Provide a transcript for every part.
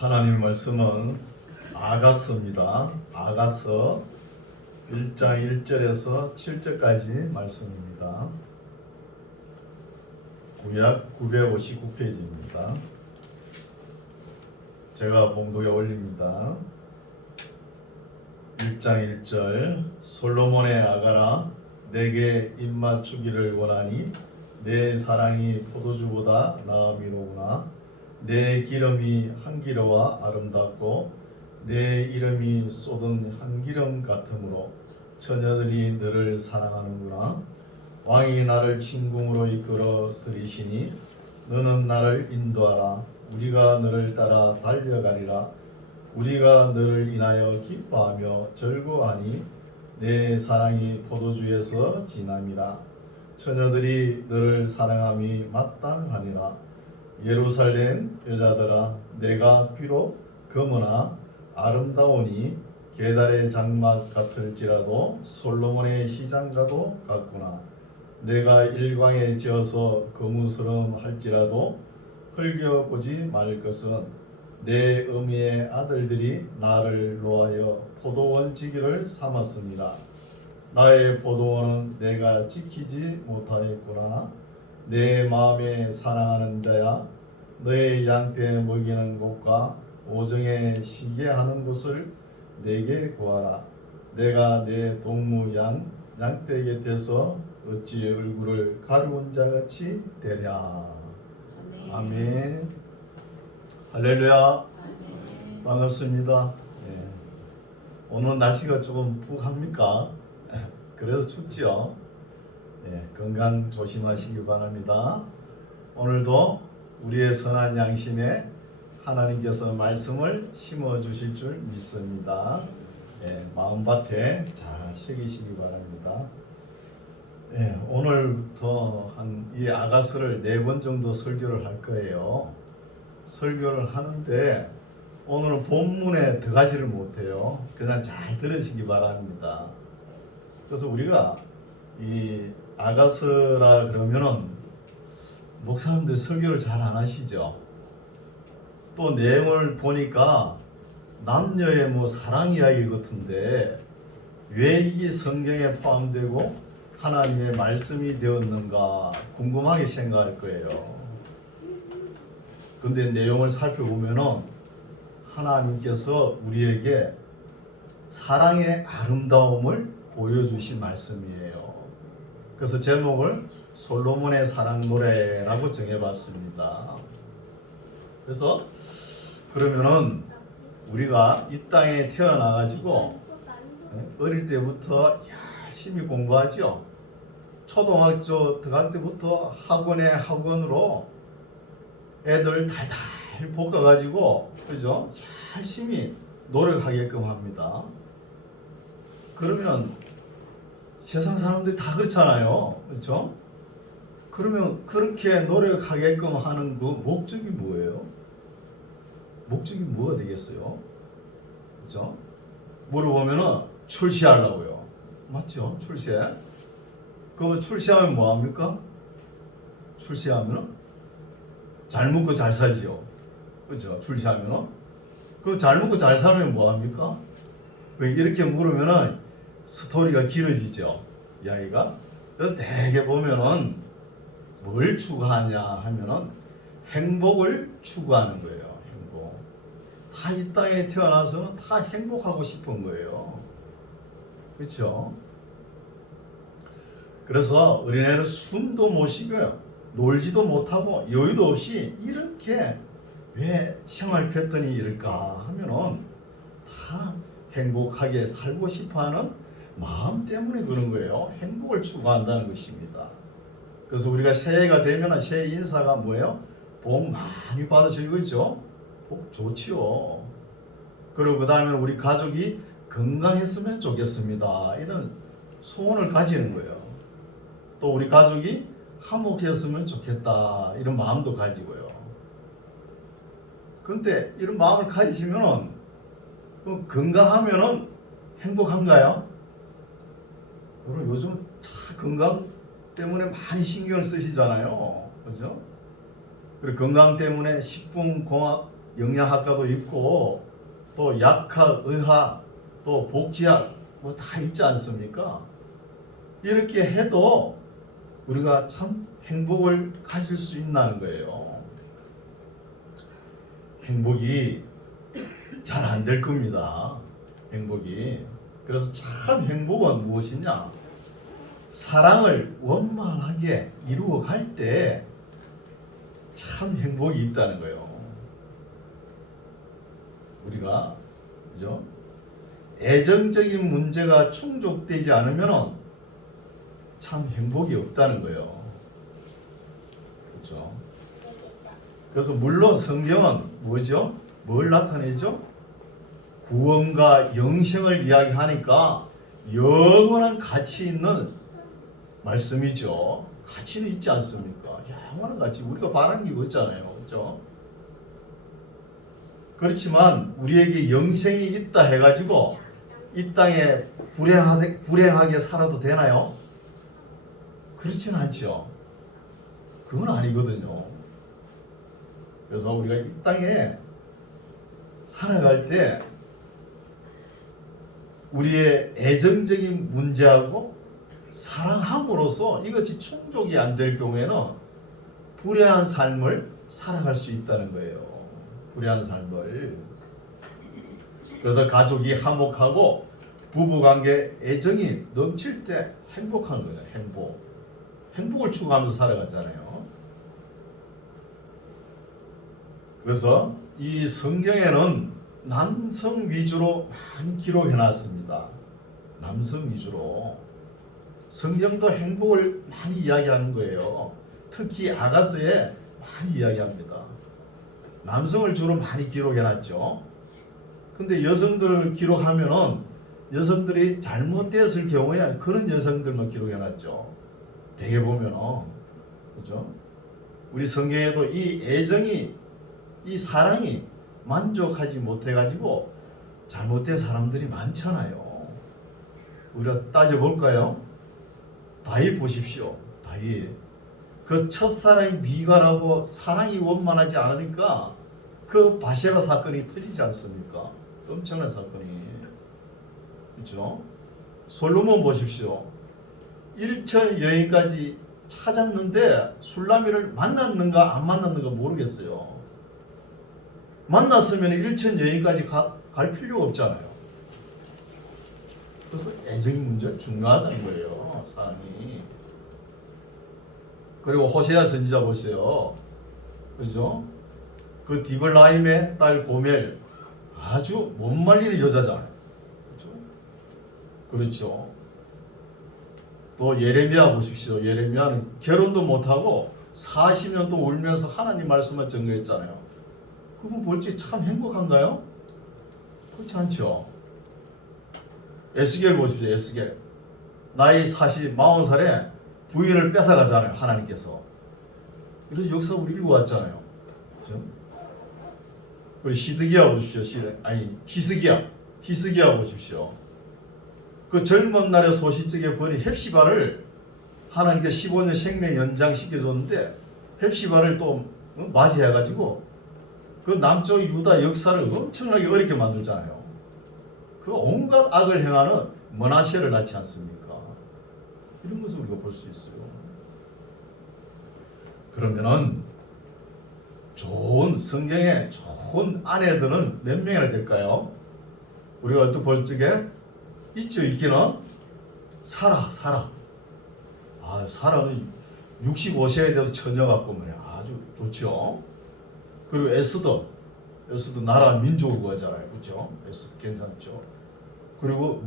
하나님 말씀은 아가서입니다. 아가서 1장 1절에서 7절까지 말씀입니다. 구약 959페이지입니다. 제가 봉독에 올립니다. 1장 1절 솔로몬의 아가라 내게 입맞추기를 원하니 내 사랑이 포도주보다 나음이로구나. 내 기름이 향기로와 아름답고 내 이름이 쏟은 향기름 같으므로 처녀들이 너를 사랑하는구나. 왕이 나를 진궁으로 이끌어 들이시니 너는 나를 인도하라. 우리가 너를 따라 달려가리라. 우리가 너를 인하여 기뻐하며 즐거워하니 내 사랑이 포도주에서 진함이라. 처녀들이 너를 사랑함이 마땅하니라. 예루살렘 여자들아 내가 비록 검으나 아름다우니 게달의 장막 같을지라도 솔로몬의 시장가도 같구나. 내가 일광에 지어서 거무스름 할지라도 흘겨보지 말 것은 내 어미의 아들들이 나를 놓아여 포도원 지기를 삼았습니다. 나의 포도원은 내가 지키지 못하였구나. 내 마음에 사랑하는 자야, 너의 양떼 먹이는 곳과 오정에 쉬게 하는 곳을 내게 구하라. 내가 내 동무 양떼 곁에서 어찌 얼굴을 가려운 자같이 되랴. 아멘. 할렐루야. 반갑습니다. 네. 오늘 날씨가 조금 푹합니까? 그래도 춥죠? 네, 건강 조심하시기 바랍니다. 오늘도 우리의 선한 양심에 하나님께서 말씀을 심어주실 줄 믿습니다. 네, 마음밭에 잘 새기시기 바랍니다. 네, 오늘부터 이 아가서를 4번 정도 설교를 할 거예요. 설교를 하는데 오늘은 본문에 들어가지를 못해요. 그냥 잘 들으시기 바랍니다. 그래서 우리가 이 아가서라 그러면은 목사님들 설교를 잘 안 하시죠. 또 내용을 보니까 남녀의 사랑 이야기 같은데 왜 이게 성경에 포함되고 하나님의 말씀이 되었는가 궁금하게 생각할 거예요. 근데 내용을 살펴보면은 하나님께서 우리에게 사랑의 아름다움을 보여주신 말씀이에요. 그래서 제목을 솔로몬의 사랑 노래라고 정해봤습니다. 그래서 그러면은 우리가 이 땅에 태어나가지고 어릴 때부터 열심히 공부하죠. 초등학교 들어갈 때부터 학원으로 애들 달달 볶아가지고 그죠? 열심히 노력하게끔 합니다. 그러면 세상 사람들이 다 그렇잖아요. 그렇죠? 그러면 그렇게 노력하게끔 하는 그 목적이 뭐예요? 목적이 뭐가 되겠어요? 그렇죠? 물어보면은 출세하려고요. 맞죠? 출세. 그러면 출세하면 뭐 합니까? 출세하면은 잘 먹고 잘 살죠. 그렇죠? 출세하면은. 그럼 잘 먹고 잘 살면 뭐 합니까? 이렇게 물으면은 스토리가 길어지죠. 이야기가. 그래서 대개 보면은 뭘 추구하냐 하면은 행복을 추구하는 거예요. 행복. 다 이 땅에 태어나서는 다 행복하고 싶은 거예요. 그렇죠? 그래서 어린애를 숨도 못 쉬고요. 놀지도 못하고 여유도 없이 이렇게 왜 생활 패턴이 이럴까 하면은 다 행복하게 살고 싶어하는 마음 때문에 그런 거예요. 행복을 추구한다는 것입니다. 그래서 우리가 새해가 되면 새해 인사가 뭐예요? 복 많이 받으실 거죠? 복 좋지요. 그리고 그 다음에 우리 가족이 건강했으면 좋겠습니다. 이런 소원을 가지는 거예요. 또 우리 가족이 화목했으면 좋겠다. 이런 마음도 가지고요. 그런데 이런 마음을 가지시면은 건강하면은 행복한가요? 여러분 요즘 건강 때문에 많이 신경을 쓰시잖아요. 그죠? 그리고 건강 때문에 식품공학 영양학과도 있고 또 약학, 의학, 또 복지학 뭐 다 있지 않습니까? 이렇게 해도 우리가 참 행복을 가질 수 있다는 거예요. 행복이 잘 안 될 겁니다. 행복이. 그래서 참 행복은 무엇이냐? 사랑을 원만하게 이루어 갈 때 참 행복이 있다는 거예요. 우리가 그죠? 애정적인 문제가 충족되지 않으면 참 행복이 없다는 거예요. 그렇죠? 그래서 물론 성경은 뭐죠? 뭘 나타내죠? 구원과 영생을 이야기하니까 영원한 가치 있는 말씀이죠. 가치는 있지 않습니까? 영원한 가치. 우리가 바라는 게 없잖아요. 그렇죠? 그렇지만 우리에게 영생이 있다 해가지고 이 땅에 불행하게 살아도 되나요? 그렇지는 않죠. 그건 아니거든요. 그래서 우리가 이 땅에 살아갈 때 우리의 애정적인 문제하고 사랑함으로써 이것이 충족이 안 될 경우에는 불행한 삶을 살아갈 수 있다는 거예요. 불행한 삶을. 그래서 가족이 화목하고 부부관계 애정이 넘칠 때 행복한 거예요. 행복을 추구하면서 살아가잖아요. 그래서 이 성경에는 남성 위주로 많이 기록해 놨습니다. 남성 위주로. 성경도 행복을 많이 이야기하는 거예요. 특히 아가서에 많이 이야기합니다. 남성을 주로 많이 기록해 놨죠. 근데 여성들 기록하면은 여성들이 잘못되었을 경우에 그런 여성들만 기록해 놨죠. 대개 보면은 그죠? 우리 성경에도 이 애정이 이 사랑이 만족하지 못해가지고 잘못된 사람들이 많잖아요. 우리가 따져볼까요? 다윗 보십시오. 다윗. 그 첫사랑이 미갈하고 사랑이 원만하지 않으니까 그 바세바 사건이 터지지 않습니까? 엄청난 사건이. 그렇죠? 솔로몬 보십시오. 일천 여인까지 찾았는데 술라미를 만났는가 안 만났는가 모르겠어요. 만났으면 일천 여인까지 갈 필요가 없잖아요. 그래서 애정의 문제가 중요하다는 거예요. 사람이. 그리고 호세아 선지자 보세요. 그죠? 그 디블라임의 딸 고멜 아주 못 말리는 여자잖아요. 그렇죠? 그렇죠. 또 예레미야 보십시오. 예레미야는 결혼도 못하고 40년 또 울면서 하나님 말씀만 전거했잖아요. 그분 볼지 참 행복한가요? 그렇지 않죠. 에스겔 보십시오. 에스겔. 나이 40살에 부인을 뺏어가잖아요. 하나님께서. 이런 역사 우리 읽어왔잖아요. 그렇죠? 그리고 시드기야 보십시오. 히스기야 보십시오. 그 젊은 날의 소시적에 버린 헵시바를 하나님께서 15년 생명 연장시켜줬는데 헵시바를 또 맞이해가지고 그 남쪽 유다 역사를 엄청나게 어렵게 만들잖아요. 그 온갖 악을 행하는 머나시아를 낳지 않습니까? 이런 것을 우리가 볼 수 있어요. 그러면은 좋은 성경에 좋은 아내들은 몇 명이나 될까요? 우리가 얼핏 볼 적에 있죠. 있기는 사라. 사라는 65세에 돼도 처녀 같고 말이야. 아주 좋죠. 그리고 에스더 나라 민족을 구하잖아요. 그렇죠? 에스더 괜찮죠. 그리고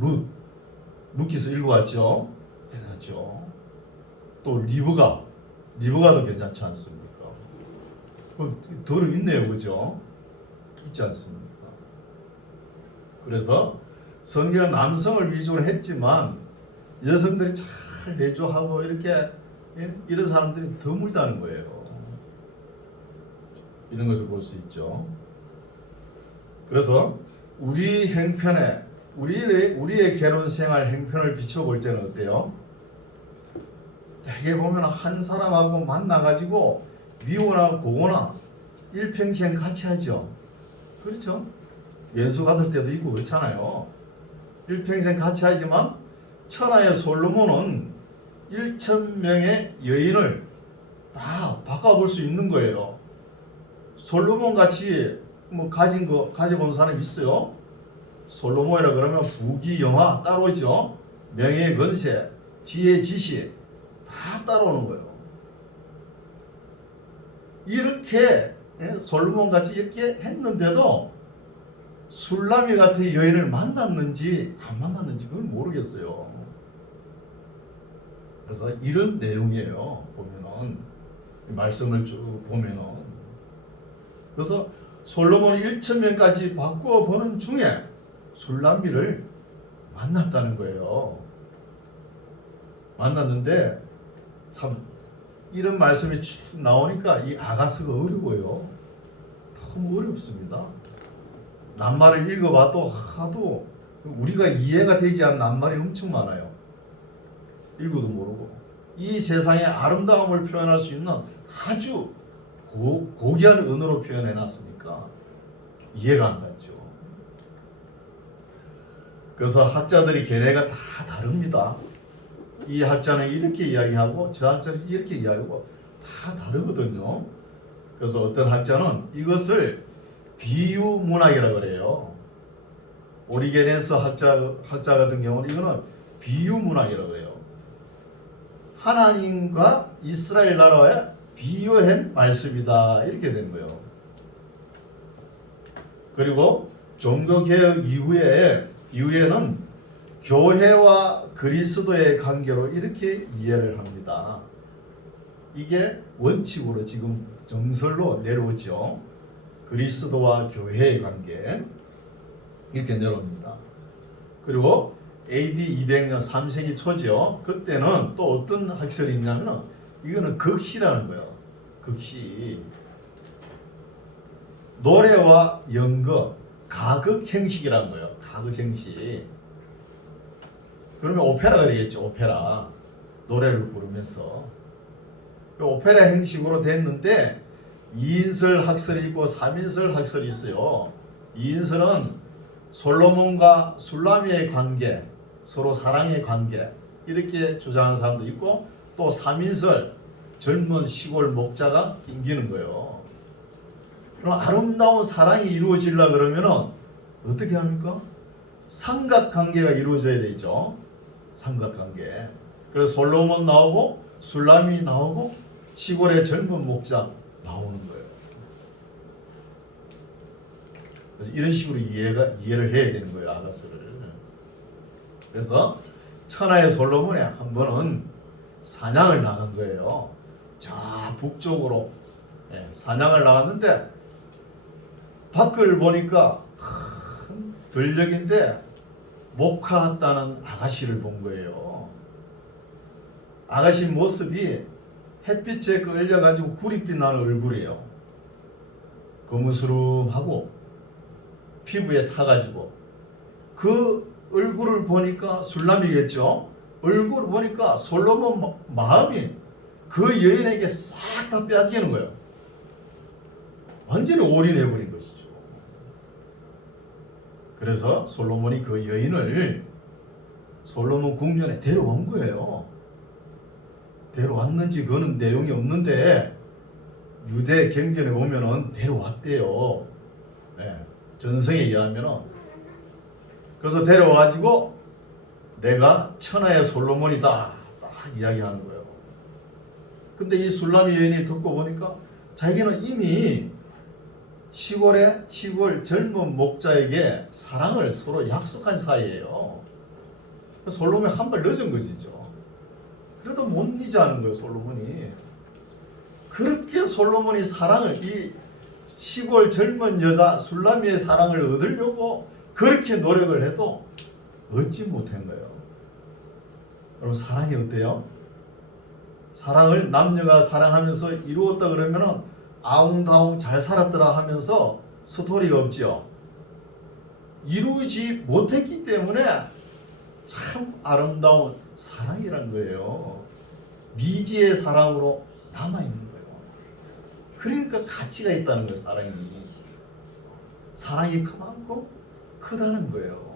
룻기서 읽어왔죠. 괜찮죠. 또 리브가도 괜찮지 않습니까? 덜 있네요. 그죠? 있지 않습니까? 그래서 성경은 남성을 위주로 했지만 여성들이 잘 내조하고 이렇게 이런 사람들이 드물다는 거예요. 이런 것을 볼 수 있죠. 그래서 우리 행편에 우리의 결혼 생활 행편을 비춰볼 때는 어때요? 대개 보면 한 사람하고 만나가지고 미혼하고 고혼하 일평생 같이 하죠. 그렇죠? 연수 받을 때도 있고 그렇잖아요. 일평생 같이 하지만 천하의 솔로몬은 1,000명의 여인을 다 바꿔볼 수 있는 거예요. 솔로몬 같이 뭐 가져본 사람 있어요? 솔로몬이라 그러면 부귀영화 따라오죠. 명예 건세, 지혜 지식 다 따라오는 거예요. 이렇게 솔로몬 같이 이렇게 했는데도 술라미 같은 여인을 만났는지 안 만났는지 그걸 모르겠어요. 그래서 이런 내용이에요. 보면은 말씀을 쭉 보면은 그래서 솔로몬이 1,000명까지 바꾸어 보는 중에 술람미를 만났다는 거예요. 만났는데 참 이런 말씀이 쭉 나오니까 이 아가스가 어려워요. 너무 어렵습니다. 낱말을 읽어봐도 하도 우리가 이해가 되지 않는 낱말이 엄청 많아요. 읽어도 모르고 이 세상의 아름다움을 표현할 수 있는 아주 고귀한 언어로 표현해놨으니까 이해가 안 갔죠. 그래서 학자들이 견해가 다 다릅니다. 이 학자는 이렇게 이야기하고 저 학자는 이렇게 이야기하고 다 다르거든요. 그래서 어떤 학자는 이것을 비유 문학이라고 그래요. 오리게네스 학자 같은 경우는 이거는 비유 문학이라고 그래요. 하나님과 이스라엘 나라에 비유한 말씀이다 이렇게 된 거예요. 그리고 종교개혁 이후에는 교회와 그리스도의 관계로 이렇게 이해를 합니다. 이게 원칙으로 지금 정설로 내려오죠. 그리스도와 교회의 관계 이렇게 내려옵니다. 그리고 AD 200년 3세기 초죠. 그때는 또 어떤 학설이 있냐면 이거는 극시라는 거예요. 극시. 노래와 연극, 가극 형식이라는 거예요. 가극 형식. 그러면 오페라가 되겠죠. 오페라. 노래를 부르면서. 오페라 형식으로 됐는데 2인설 학설이 있고 3인설 학설이 있어요. 2인설은 솔로몬과 술라미의 관계, 서로 사랑의 관계 이렇게 주장하는 사람도 있고 또 3인설 젊은 시골 목자가 낑기는 거예요. 그럼 아름다운 사랑이 이루어지려 그러면은 어떻게 합니까? 삼각관계가 이루어져야 되죠. 삼각관계. 그래서 솔로몬 나오고 술라미 나오고 시골의 젊은 목자 나오는 거예요. 이런 식으로 이해를 해야 되는 거예요. 아가스를. 그래서 천하의 솔로몬이 한 번은 사냥을 나간 거예요. 저 북쪽으로 사냥을 나갔는데 밖을 보니까 큰 들녘인데 목화했다는 아가씨를 본 거예요. 아가씨 모습이 햇빛에 끌려가지고 구릿빛 나는 얼굴이에요. 거무스름하고 피부에 타가지고 그 얼굴을 보니까 술람이겠죠. 얼굴을 보니까 솔로몬 마음이 그 여인에게 싹 다 빼앗기는 거예요. 완전히 올인해버린 것이죠. 그래서 솔로몬이 그 여인을 솔로몬 궁전에 데려온 거예요. 데려왔는지 그거는 내용이 없는데 유대 경전에 보면은 데려왔대요. 전성에 의하면은. 그래서 데려와가지고 내가 천하의 솔로몬이다 딱 이야기하는 거예요. 근데 이 술라미 여인이 듣고 보니까 자기는 이미 시골 젊은 목자에게 사랑을 서로 약속한 사이예요. 솔로몬이 한 발 늦은 것이죠. 그래도 못 잊어하는 거예요. 솔로몬이. 그렇게 솔로몬이 사랑을 이 시골 젊은 여자 술라미의 사랑을 얻으려고 그렇게 노력을 해도 얻지 못한 거예요. 여러분 사랑이 어때요? 사랑을 남녀가 사랑하면서 이루었다 그러면은 아웅다웅 잘 살았더라 하면서 스토리가 없죠. 이루지 못했기 때문에 참 아름다운 사랑이란 거예요. 미지의 사랑으로 남아있는 거예요. 그러니까 가치가 있다는 거예요. 사랑이. 사랑이 그만큼 크다는 거예요.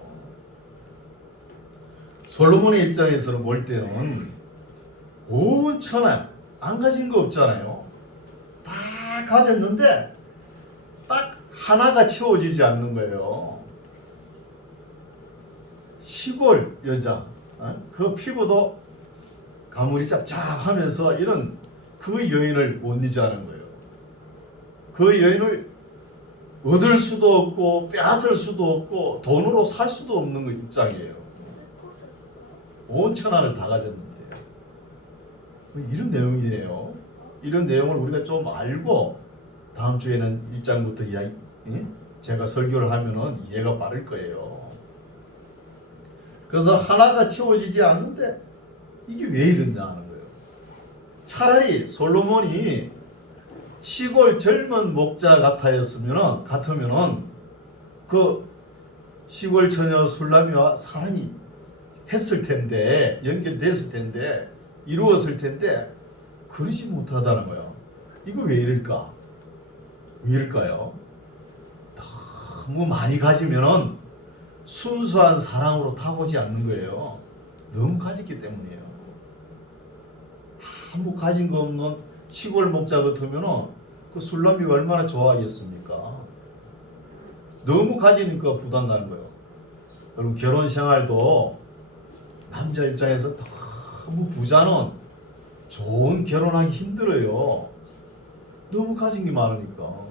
솔로몬의 입장에서는 볼 때는 온 천하 안 가진 거 없잖아요. 다 가졌는데 딱 하나가 채워지지 않는 거예요. 시골 여자, 그 피부도 가물이 짭짭하면서 이런 그 여인을 못 잊어하는 거예요. 그 여인을 얻을 수도 없고 빼앗을 수도 없고 돈으로 살 수도 없는 그 입장이에요. 온 천하를 다 가졌는데요. 이런 내용이에요. 이런 내용을 우리가 좀 알고 다음 주에는 1장부터 제가 설교를 하면은 이해가 빠를 거예요. 그래서 하나가 채워지지 않는데 이게 왜 이러냐 하는 거예요. 차라리 솔로몬이 시골 젊은 목자 같으면은 그 시골 처녀 술라미와 사랑이 했을 텐데, 연결됐을 텐데, 이루었을 텐데 그러지 못하다는 거예요. 이거 왜 이럴까? 왜 이럴까요? 너무 많이 가지면은 순수한 사랑으로 타고지 않는 거예요. 너무 가졌기 때문이에요. 아무 가진 거 없는 시골 목자 같으면은 그 술람이가 얼마나 좋아하겠습니까? 너무 가지니까 부담 가는 거예요. 여러분 결혼 생활도 남자 입장에서 너무 부자는 좋은 결혼하기 힘들어요. 너무 가진 게 많으니까.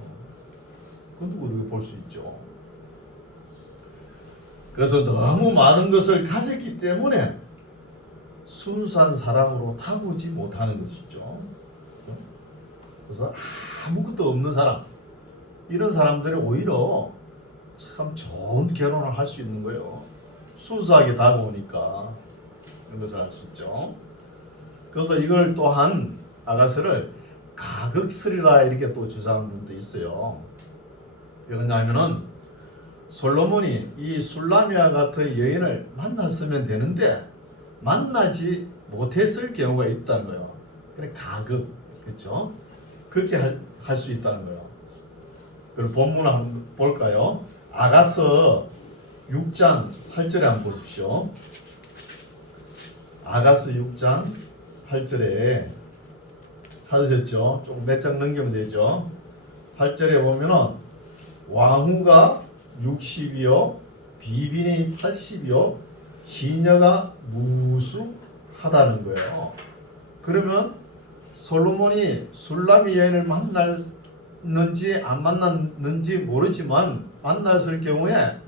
그건 우리가 볼 수 있죠. 그래서 너무 많은 것을 가졌기 때문에 순수한 사랑으로 타고지 못하는 것이죠. 그래서 아무것도 없는 사람, 이런 사람들이 오히려 참 좋은 결혼을 할 수 있는 거예요. 순수하게 다가오니까 이런 것을 알 수 있죠. 그래서 이걸 또한 아가서를 가극설이라 이렇게 또 주장하는 분도 있어요. 왜냐하면은 솔로몬이 이 술라미와 같은 여인을 만났으면 되는데 만나지 못했을 경우가 있다는 거예요. 그래 가극, 그렇죠? 그렇게 할 수 있다는 거예요. 그럼 본문을 한번 볼까요? 아가서 6장 8절에 한번 보십시오. 아가서 6장 8절에 찾으셨죠? 조금 몇 장 넘기면 되죠. 8절에 보면은 왕후가 60이요 비빈이 80이요 시녀가 무수하다는 거예요. 그러면 솔로몬이 술라미 여인을 만났는지 안 만났는지 모르지만 만났을 경우에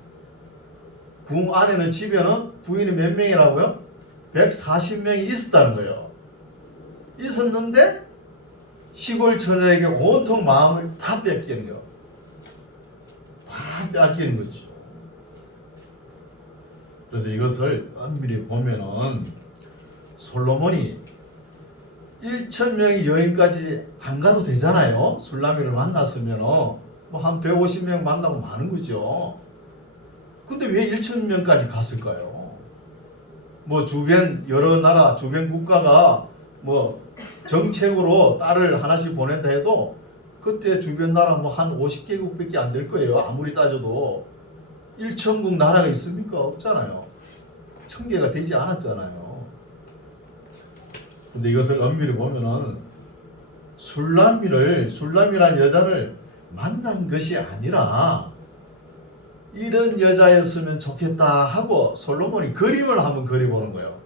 궁 안에는 집에는 부인이 몇 명이라고요? 140명이 있었다는 거예요. 있었는데 시골 처녀에게 온통 마음을 다 뺏기는 거예요. 다 뺏기는 거죠. 그래서 이것을 엄밀히 보면은 솔로몬이 1,000명의 여인까지 안 가도 되잖아요. 술라미를 만났으면 한 150명 만나고 마는 거죠. 근데 왜 1,000명까지 갔을까요? 뭐 주변 여러 나라 주변 국가가 뭐 정책으로 딸을 하나씩 보낸다 해도 그때 주변 나라 뭐 한 50개국밖에 안 될 거예요. 아무리 따져도 1천국 나라가 있습니까? 없잖아요. 1,000개가 되지 않았잖아요. 근데 이것을 엄밀히 보면은 술람이란 여자를 만난 것이 아니라 이런 여자였으면 좋겠다 하고 솔로몬이 그림을 한번 그려보는 거예요.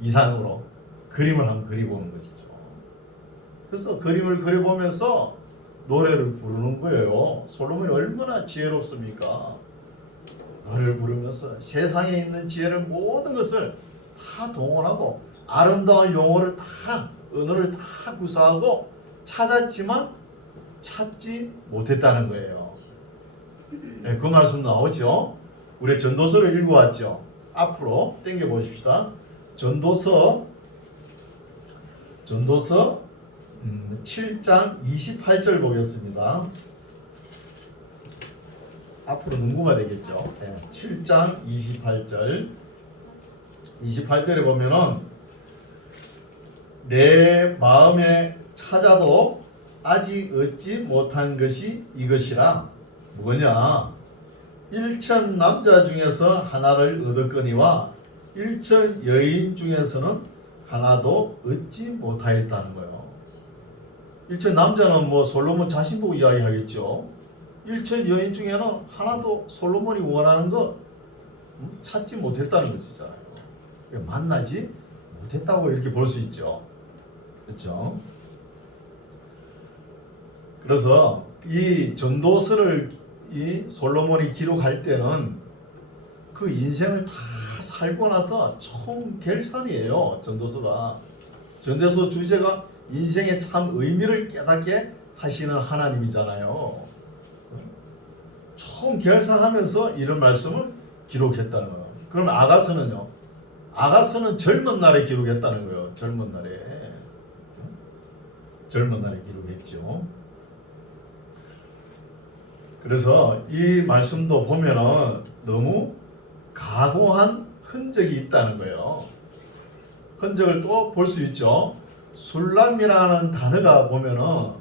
이상으로 그림을 한번 그려보는 것이죠. 그래서 그림을 그려보면서 노래를 부르는 거예요. 솔로몬이 얼마나 지혜롭습니까? 노래를 부르면서 세상에 있는 지혜를 모든 것을 다 동원하고 아름다운 용어를 다 언어를 다 구사하고 찾았지만 찾지 못했다는 거예요. 네, 그 말씀 나오죠. 우리 전도서를 읽어왔죠. 앞으로 당겨 보십시다. 전도서 7장 28절 보겠습니다. 앞으로 문구가 되겠죠. 네, 7장 28절 28절에 보면은 내 마음에 찾아도 아직 얻지 못한 것이 이것이라. 뭐냐? 일천 남자 중에서 하나를 얻었거니와 일천 여인 중에서는 하나도 얻지 못하였다는 거예요. 일천 남자는 뭐 솔로몬 자신 보고 이야기하겠죠. 일천 여인 중에는 하나도 솔로몬이 원하는 거 찾지 못했다는 것이잖아요. 만나지 못했다고 이렇게 볼 수 있죠. 그렇죠? 그래서 이 전도서를 이 솔로몬이 기록할 때는 그 인생을 다 살고 나서 총 결산이에요. 전도서가. 전도서 주제가 인생의 참 의미를 깨닫게 하시는 하나님이잖아요. 총 결산하면서 이런 말씀을 기록했다는 거예요. 그럼 아가서는요? 아가서는 젊은 날에 기록했다는 거예요. 젊은 날에. 젊은 날에 기록했죠. 그래서 이 말씀도 보면은 너무 가공한 흔적이 있다는 거예요. 흔적을 또 볼 수 있죠. 술람이라는 단어가 보면은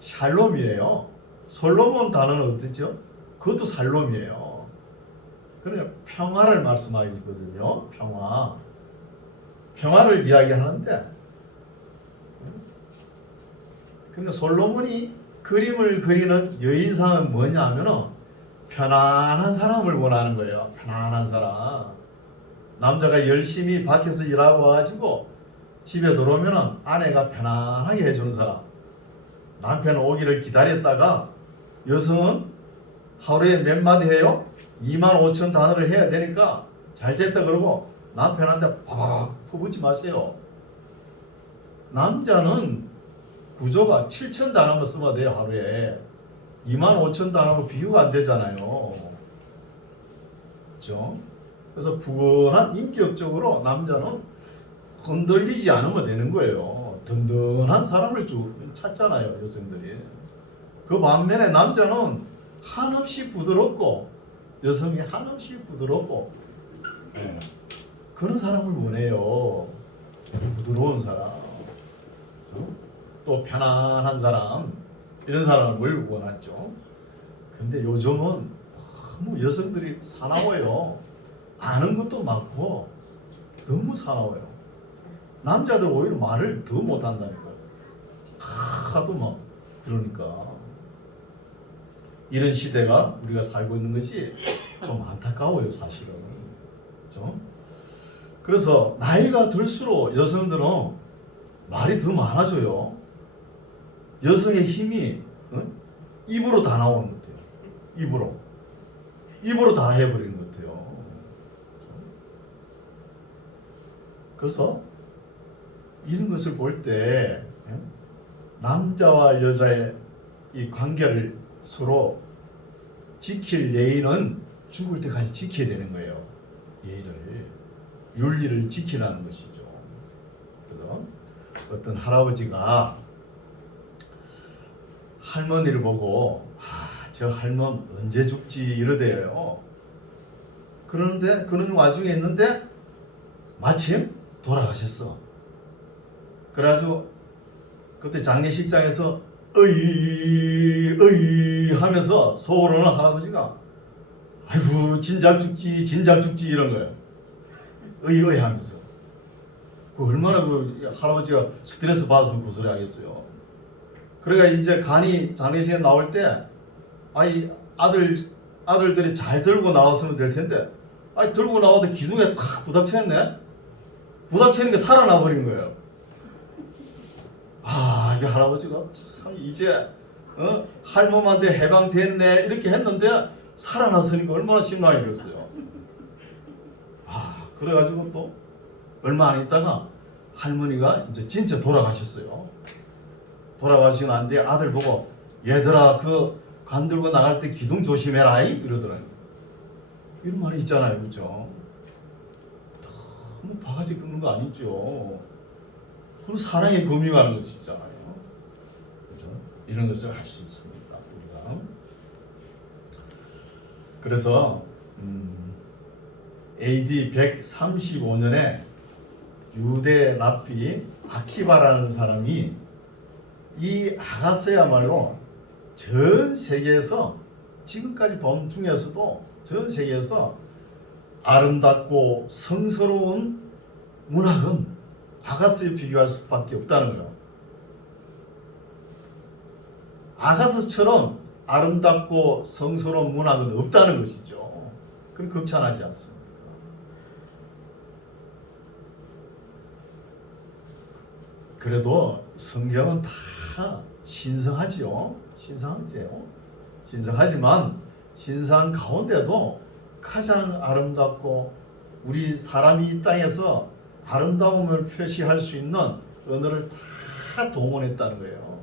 샬롬이에요. 솔로몬 단어는 어떻죠? 그것도 샬롬이에요. 그러니까 평화를 말씀하시거든요. 평화. 평화를 이야기하는데, 그러니까 솔로몬이 그림을 그리는 여인상은 뭐냐 하면은 편안한 사람을 원하는 거예요. 편안한 사람. 남자가 열심히 밖에서 일하고 와가지고 집에 들어오면은 아내가 편안하게 해주는 사람. 남편 오기를 기다렸다가 여성은 하루에 몇 마디 해요? 25,000 단어를 해야 되니까 잘 됐다 그러고 남편한테 팍 퍼붓지 마세요. 남자는 구조가 7,000 단어만 쓰면 돼요. 하루에 25,000 단어면 비교가 안 되잖아요. 그렇죠? 그래서 부건한 인격적으로 남자는 흔들리지 않으면 되는 거예요. 든든한 사람을 찾잖아요. 여성들이. 그 반면에 남자는 한없이 부드럽고 여성이 한없이 부드럽고 그런 사람을 원해요. 부드러운 사람. 또 편안한 사람, 이런 사람을 원하죠. 근데 요즘은 너무 여성들이 사나워요. 아는 것도 많고 너무 사나워요. 남자들 오히려 말을 더 못한다니까요. 하도 막 그러니까 이런 시대가 우리가 살고 있는 것이 좀 안타까워요. 사실은. 그렇죠? 그래서 나이가 들수록 여성들은 말이 더 많아져요. 여성의 힘이 입으로 다 나오는 것 같아요. 입으로 다 해버리는 것 같아요. 그래서 이런 것을 볼 때 남자와 여자의 이 관계를 서로 지킬 예의는 죽을 때까지 지켜야 되는 거예요. 예의를, 윤리를 지키라는 것이죠. 그래서 어떤 할아버지가 할머니를 보고 저 할멈 언제 죽지 이러대요. 그러는데 그런 와중에 있는데 마침 돌아가셨어. 그래가지고 그때 장례식장에서 어이 하면서 소원하는 할아버지가 아이고 진작 죽지 이런 거예요. 어이 하면서. 그 얼마나 그 할아버지가 스트레스 받아서 그 소리 하겠어요. 그러니까 이제 간이 장례식에 나올 때 아들들이 잘 들고 나왔으면 될 텐데 들고 나와도 기둥에 팍 부닥쳤네. 부닥치는 게 살아나 버린 거예요. 이 할아버지가 참 이제 할멈한테 해방됐네 이렇게 했는데 살아났으니까 얼마나 심란했겠어요. 그래가지고 또 얼마 안 있다가 할머니가 이제 진짜 돌아가셨어요. 돌아가시고 난 뒤에 아들 보고 얘들아 그 관 들고 나갈 때 기둥 조심해라 이러더라고요. 이런 말이 있잖아요. 그렇죠? 너무 바가지 긁는 거 아니죠. 그럼 사랑의 검증하는 것이잖아요. 그렇죠? 이런 것을 할 수 있습니다. 우리가. 그래서 AD 135년에 유대 랍비 아키바라는 사람이 이 아가서야말로 전 세계에서 지금까지 본 중에서도 전 세계에서 아름답고 성스러운 문학은 아가스에 비교할 수밖에 없다는 거예요. 아가스처럼 아름답고 성스러운 문학은 없다는 것이죠. 그럼 극찬하지 않습니까? 그래도 성경은 다 신성하지요. 신성하지만 신성 가운데도 가장 아름답고 우리 사람이 이 땅에서 아름다움을 표시할 수 있는 언어를 다 동원했다는 거예요.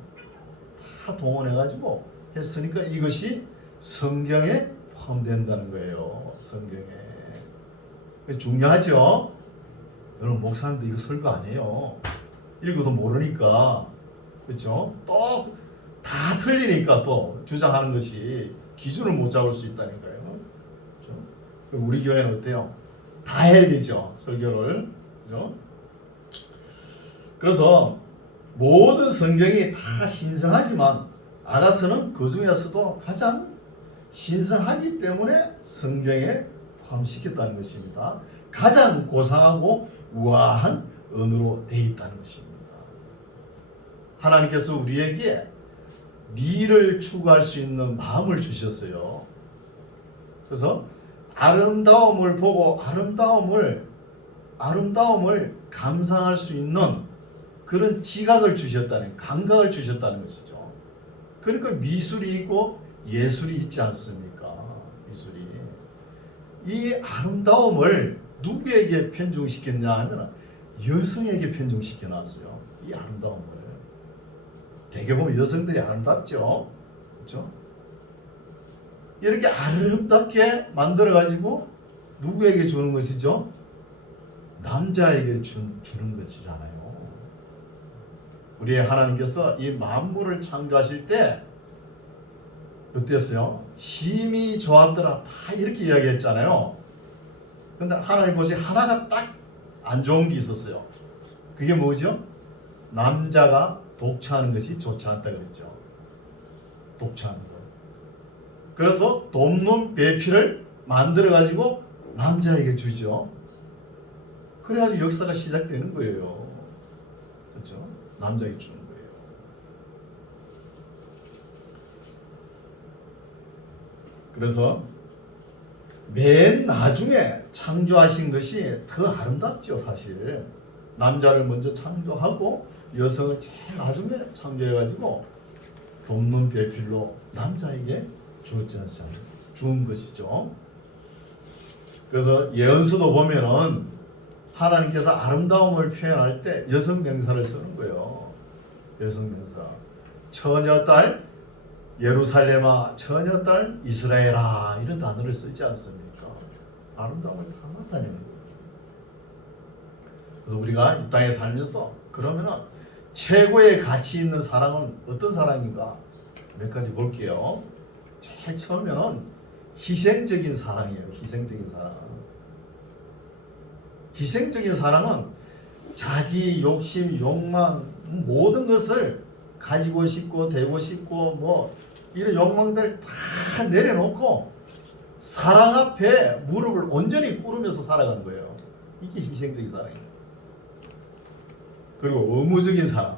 다 동원해가지고 했으니까 이것이 성경에 포함된다는 거예요. 성경에. 중요하죠. 여러분 목사님도 이거 설교 안 해요. 읽어도 모르니까. 그렇죠? 또 다 틀리니까 또 주장하는 것이 기준을 못 잡을 수 있다니까요. 그렇죠? 우리 교회는 어때요? 다 해야 되죠. 설교를. 그렇죠? 그래서 모든 성경이 다 신성하지만 아가서는 그 중에서도 가장 신성하기 때문에 성경에 포함시켰다는 것입니다. 가장 고상하고 우아한 언어로 되어 있다는 것입니다. 하나님께서 우리에게 미를 추구할 수 있는 마음을 주셨어요. 그래서 아름다움을 보고 아름다움을 감상할 수 있는 그런 지각을 주셨다는, 감각을 주셨다는 것이죠. 그러니까 미술이 있고 예술이 있지 않습니까? 미술이. 이 아름다움을 누구에게 편중시켰냐 하면 여성에게 편중시켜 놨어요. 이 아름다움을. 대개 보면 여성들이 아름답죠. 그렇죠? 이렇게 아름답게 만들어 가지고 누구에게 주는 것이죠? 남자에게 주는 것이잖아요. 우리 하나님께서 이 만물을 창조하실 때 어땠어요? 심히 좋았더라 다 이렇게 이야기했잖아요. 근데 하나님 보시 하나가 딱 안 좋은 게 있었어요. 그게 뭐죠? 남자가 독차하는 것이 좋지 않다 그랬죠. 독차하는 거. 그래서 돕는 배필을 만들어 가지고 남자에게 주죠. 그래가지고 역사가 시작되는 거예요. 그렇죠? 남자에게 주는 거예요. 그래서 맨 나중에 창조하신 것이 더 아름답죠, 사실. 남자를 먼저 창조하고 여성을 제일 나중에 창조해가지고 돕는 배필로 남자에게 주었지 않습니까? 주은 것이죠. 그래서 예언서도 보면은 하나님께서 아름다움을 표현할 때 여성 명사를 쓰는 거예요. 여성 명사. 처녀딸 예루살렘아, 처녀딸 이스라엘아, 이런 단어를 쓰지 않습니까? 아름다움을 다 나타내는 거예요. 그래서 우리가 이 땅에 살면서 그러면은 최고의 가치 있는 사랑은 어떤 사랑인가? 몇 가지 볼게요. 제일 처음에는 희생적인 사랑이에요. 희생적인 사랑. 희생적인 사랑은 자기 욕심, 욕망, 모든 것을 가지고 싶고 되고 싶고 뭐 이런 욕망들 다 내려놓고 사랑 앞에 무릎을 온전히 꿇으면서 살아가는 거예요. 이게 희생적인 사랑이에요. 그리고 의무적인 사랑.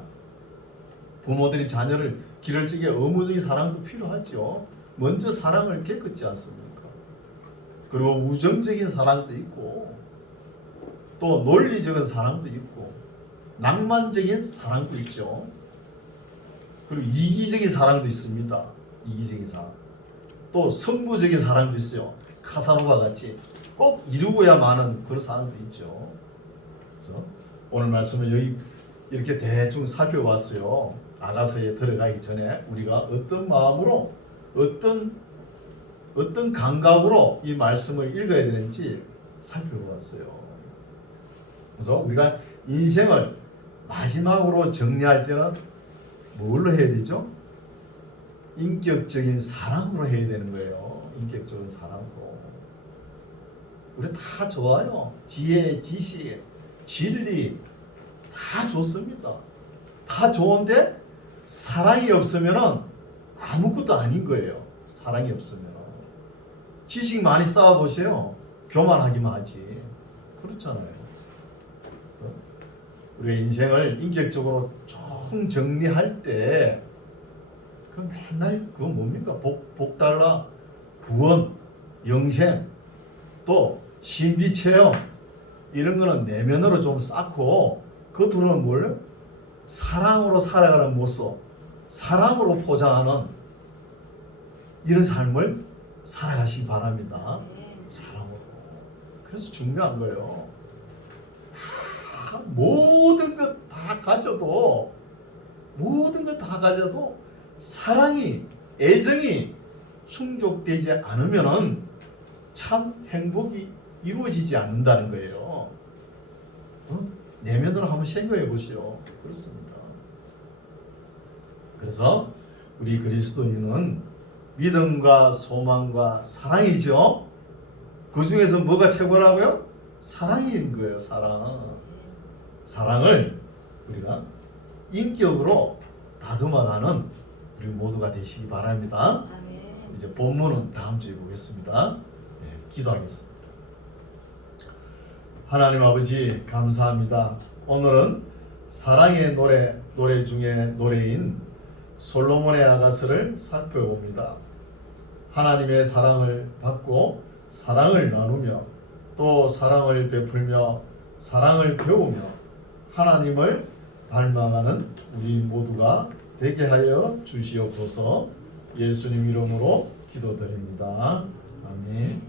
부모들이 자녀를 기를 찌게 의무적인 사랑도 필요하죠. 먼저 사랑을 깨끗지 않습니까? 그리고 우정적인 사랑도 있고 또 논리적인 사랑도 있고 낭만적인 사랑도 있죠. 그리고 이기적인 사랑도 있습니다. 이기적인 사랑. 또 성부적인 사랑도 있어요. 카사노바 같이 꼭 이루고야 마는 그런 사랑도 있죠. 그래서 오늘 말씀을 여기 이렇게 대충 살펴봤어요. 아가서에 들어가기 전에 우리가 어떤 마음으로 어떤 감각으로 이 말씀을 읽어야 되는지 살펴보았어요. 그래서 우리가 인생을 마지막으로 정리할 때는 뭘로 해야 되죠? 인격적인 사랑으로 해야 되는 거예요. 인격적인 사랑으로. 우리 다 좋아요. 지혜, 지식, 진리 다 좋습니다. 다 좋은데 사랑이 없으면은 아무것도 아닌 거예요. 사랑이 없으면. 지식 많이 쌓아보세요. 교만하기만 하지. 그렇잖아요. 우리의 인생을 인격적으로 총 정리할 때 그 맨날 그거 뭡니까? 복 달라, 구원, 영생, 또 신비체험 이런 거는 내면으로 좀 쌓고 겉으로는 뭘? 사랑으로 살아가는 모습, 사랑으로 포장하는 이런 삶을 살아가시기 바랍니다. 사랑으로. 그래서 중요한 거예요. 모든 것 다 가져도 사랑이, 애정이 충족되지 않으면은 참 행복이 이루어지지 않는다는 거예요. 내면으로 한번 생각해 보시오. 그렇습니다. 그래서 우리 그리스도인은 믿음과 소망과 사랑이죠. 그 중에서 뭐가 최고라고요? 사랑인 거예요. 사랑을 우리가 인격으로 다듬어가는 우리 모두가 되시기 바랍니다. 아멘. 이제 본문은 다음 주에 보겠습니다. 기도하겠습니다. 하나님 아버지 감사합니다. 오늘은 사랑의 노래 중에 노래인 솔로몬의 아가서를 살펴봅니다. 하나님의 사랑을 받고 사랑을 나누며 또 사랑을 베풀며 사랑을 배우며 하나님을 닮아가는 우리 모두가 되게 하여 주시옵소서. 예수님 이름으로 기도드립니다. 아멘.